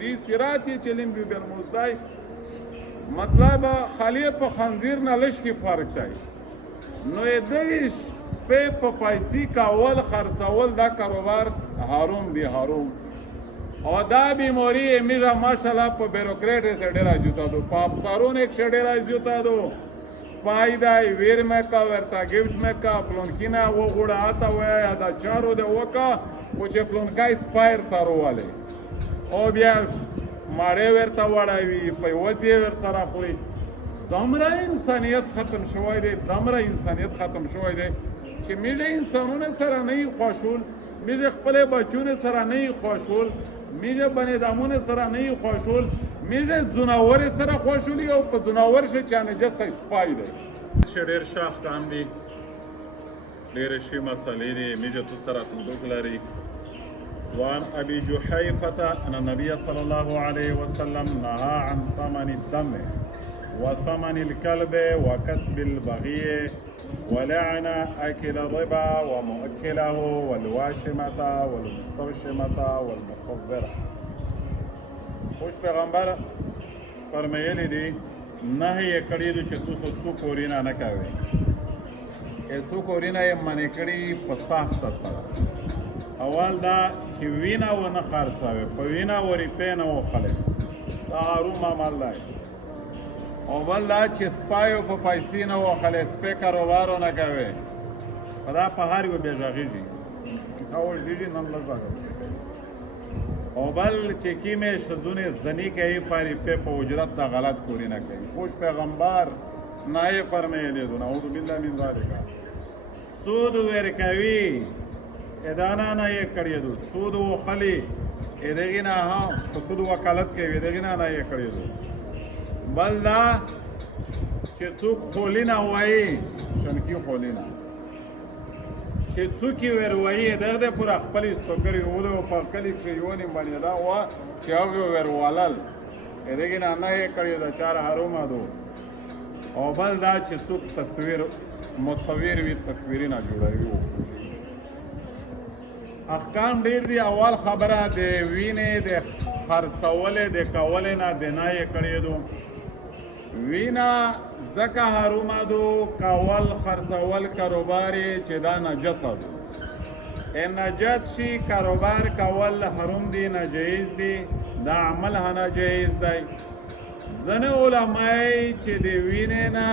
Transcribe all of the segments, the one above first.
دی صراط چلیم بی بالمزدای مطلب خالی په خنزیر نه لش کې فرق دی نو دې سپې په پیسې کول خرڅول دا کاروبار حرام دی حرام او دا بیماری میرا ماشاءالله په بیروکریټ سره ډیر راځي دو په افسرونو یک ډیر راځي دو سپای دی ویر مکا ورته گیفت مکا پلونکینا و غوړه آتا ویا دا چارو د وکا او چې پلونکای سپایر تارواله او بیا ماړې ورته وړاوي په وځي ور سره خوري دمره انسانیت ختم شوی دی دمره انسانیت ختم شوی دی چې میډه انسانونه سره نه خوشول میډه خپل بچونه سره نه خوشول میډه بنیدامونه سره نه خوشول میډه زناور سره خوشولي او په زناور شي چې نه جسته سپای دی شډیر شاف کام دی ډېر شي مسالې دی میډه تو سره صندوق لري وعن أبي جحيفة أن النبي صلى الله عليه وسلم نهى عن ثمن الدم وثمن الكلب وكسب البغي ولعن أكل الربا ومؤكله والواشمة والمستوشمة والمصبرة خوش پیغمبر فرمایلی دی نهی کړی دی چې تاسو څوک ورینا نه کوي څوک ورینا یې منې کړی په سخت سره اول دا چې وینا و نه خرڅوي په وینا ورې په نه وخلې دا حرام عمل دی او بل دا چې سپایو په پیسې نه وخلې سپې کاروبار نه کوي په دا په هر یو بې غږیږي کیسه ورځي نن لږه او بل چې کیمه شذونه زنی کوي پاری په اجرت دا غلط کوری نه کوي خوش پیغمبر نه یې فرمایلی دو نعوذ بالله من ذلک سود ورکوي ادانا نه یې کړی دو سود و خلی ادغه نه ها سود وکالت کوي ادغه نه یې کړی دو بل دا چې څوک خولینا وایي شنکی خولینا چې څوک ور وایي دغه پر خپل استوګری ولو په کلی چې یونی باندې دا وا چې هغه ور والل ادغه نه یې کړی دا چار حرام دو او بل دا چې څوک تصویر مصور وی تصویرونه جوړوي احکام ډیر دی اول خبره د وینې د خرڅولې د کولې نه د نه یې کړی دو وینا زکه حرام دو کول خرڅول کاروبار چې دا نجس دو نجات شي کاروبار کول حرام دی ناجیز دی دا عمل ناجیز دی ځنه علماء چې د وینې نه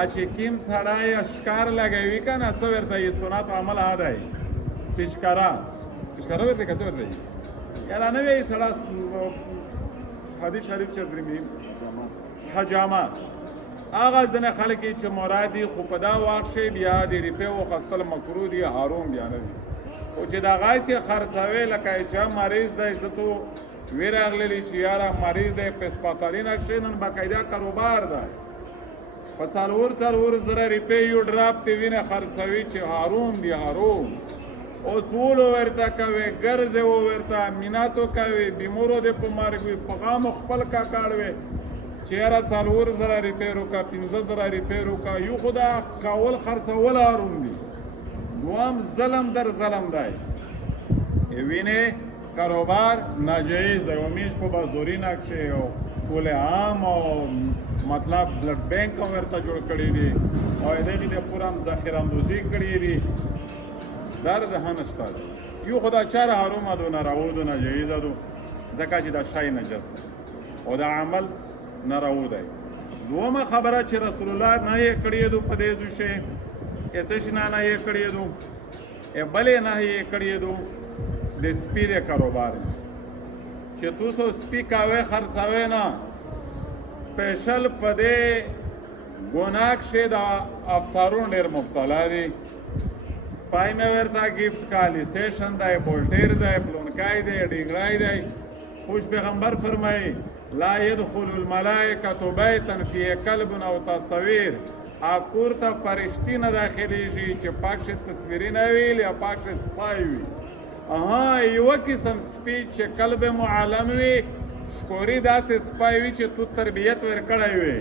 اچکیم سړی اشکار لګوي کنه څه ورته یې سنت عمل هداي پیشکارا ورته کته ورته یاره نه وی سړی حدیث شریف چې درمیم حجامه هغه ځنه خلک چې مرادي خو په دا واښې بیا د ریپه او خپل مکروه دي حرام بیان دي او چې دا غایسي خرڅوي لکه چې مریض دی زتو ویراغلی چې یاره مریض دی پسپاتالین اکشنن باقاعده کاروبار دی په څلور زره ریپه یو ډراپ تی وینه خرڅوي چې حرام دی حرام او ټول ورته کوي ګرځي او ورته میناتو کوي بیمورو د په مارګ په غام خپل کا کاړوي چیرې څلور زره ریپیرو کا 15 زره ریپیرو کا یو خدا کاول خرڅول حرام دي دوام ظلم در ظلم دی وینه کاروبار ناجیز دی او میش په بازوري نقشه او ټول عام او مطلب بلډ بانک ورته جوړ کړی دي او دغه د پورام ذخیره اندوزي کړی دي درد هنشته یو خدا چاره حرام دو نه راو دو ناجیز دو ځکه چې دا شای نجس او دا عمل نه راو دی دومره خبره چې رسول الله نه یې کړی دو په دې ځوشه اتش نه یې کړی دو بلې نه یې کړی دو د سپی د کاروبار چې تاسو سپی کاوه خرڅاوي نه سپیشل په دې ګوناک شه دا افسرون ډېر مبتلا دي سپای مې ورته گیفت کالی سټیشن دی بولټیر دی پلونکای دی ډینګرای دی خوش پیغمبر فرمایي لا يدخل الملائکه بیتا فيه کلب او تصویر اکور ته فرشتي نه داخليږي چې پاک شه تصویرونه ویل یا پاک شه سپای وي یو قسم سپی چې کلب معلم وي شکوري داسې سپای وي چې تو تربیت ورکړی وي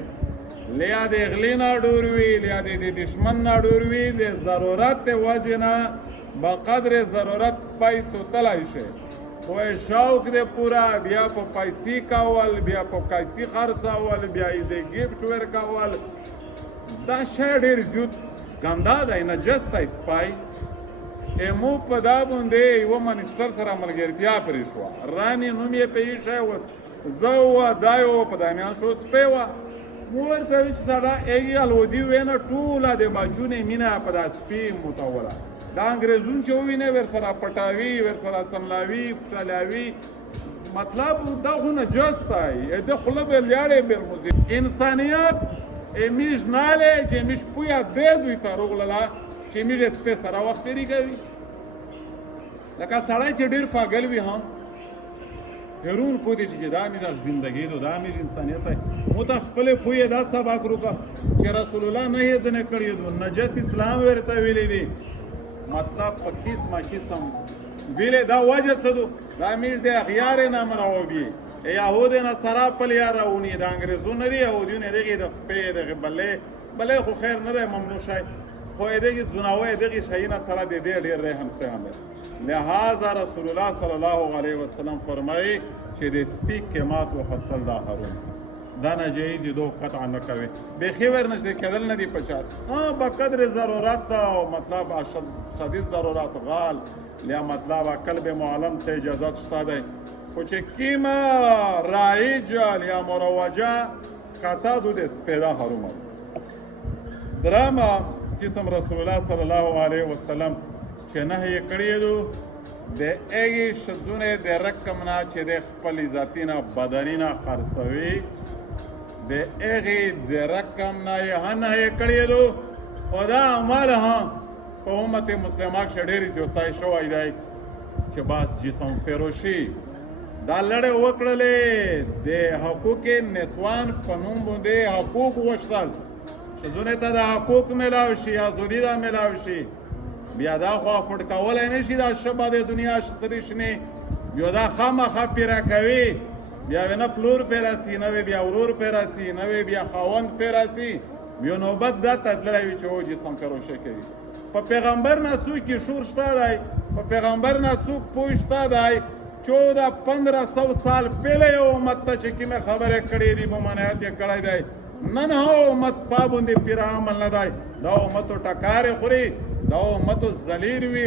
لیا د اغلی نه ډور وي لیا د دشمن نه ډور وي د ضرورت وجه نه بقدر ضرورت سپای سوتلای شي خو شوق دی پورا بیا په پیسې کول بیا په پیسې خرڅول بیا یې د ګفټ ورکول دا شی ډېر زیات ګنده دی نجس دی سپای مو په دا باندې یوه منسټر سره ملګرتیا پرې شوه رانې نوم یې په ایښی و زه وه دا یې وه په دامیان شو سپی وه مو ورته ویل چې سړه هغې الودي وینه ټوله د بچونې مینه په دا سپي متوله دا انګریزون چې ووینې ورسره پټوي ورسره څملاوي خوشحالوي مطلب دا خو نجس دی د خوله به لیاړې برموزي انسانیت میش ناله چې میش پویا دې دوی ته روغلله چې میش سپی سره وخت تېري کوي لکه سړی چې ډېر پاگل وي هم هرون پوه دی چې دا میش زندګي دو دا میش انسانیت دی مو ته خپلې پویې دا سبق روکه چې رسول الله نه یې ځنې کړي دو نجس اسلام ورته ویلی دی مطلب په قسمه قسم ویلې دا وجه څه دو دا میش د اغیارې نه مروبي یهود نصارا پل یا راونی د انګریزو نه دي یهودیون دغې د سپی دغې بلې خو خیر نه دی ممنوع شی خو دغې ځناوی دغې شیونه سره د دې ډېر رحم سهم دی لہذا رسول الله صلی الله علیه وسلم فرمایي چې د سپي قیمت واخیستل دا حرام دا ناجایز دي دو قطعا نه کوي بیخي ور نږدې کېدل نه دي په چا به قدر ضرورت ده او مطلب شدید ضرورت غال یا مطلب کلب معلم ته اجازت شته دی خو چې کیمه رایجه یا مروجه قطع دو د سپي دا حرامه درامه قسم رسول الله صلی الله علیه وسلم چې نهی کړی دو د هغې ښځونې د رقم نه چې د خپل ذاتي نه بدني نه خرڅوي د هغې د رقم نه یې نهی کړی دو او دا عمل هم په امت مسلمه کښې ډېر زیاتی شوی دی چې بس جسم فروشي دا لړې وکړلې د حقوق نسوان په نوم باندې حقوق غوښتل ښځونې ته د حقوق میلاو شي ازادي دا میلاو شي بیا دا خو افورډ کولی نه شي دا ښه به د دنیا تریشنې بیا دا خامخا پیره کوي بیا وی نه پلور پې راسي نه وی بیا ورور پې راسي نه وی بیا خاوند پې راسي بیا نوبت دا ته تللی وي چې و جسم فروشي کوي په پیغمبر نه څوک کې شور شته دی په پیغمبر نه څوک پوه شته دی 1400 سال پهله یو امت ته چې کومې خبرې کړې دي ممانعت یې کړی دی نن هغه امت پابندې پوره عمل نه دی دا امتو ټکارې خوري دا امتو ذلیل وي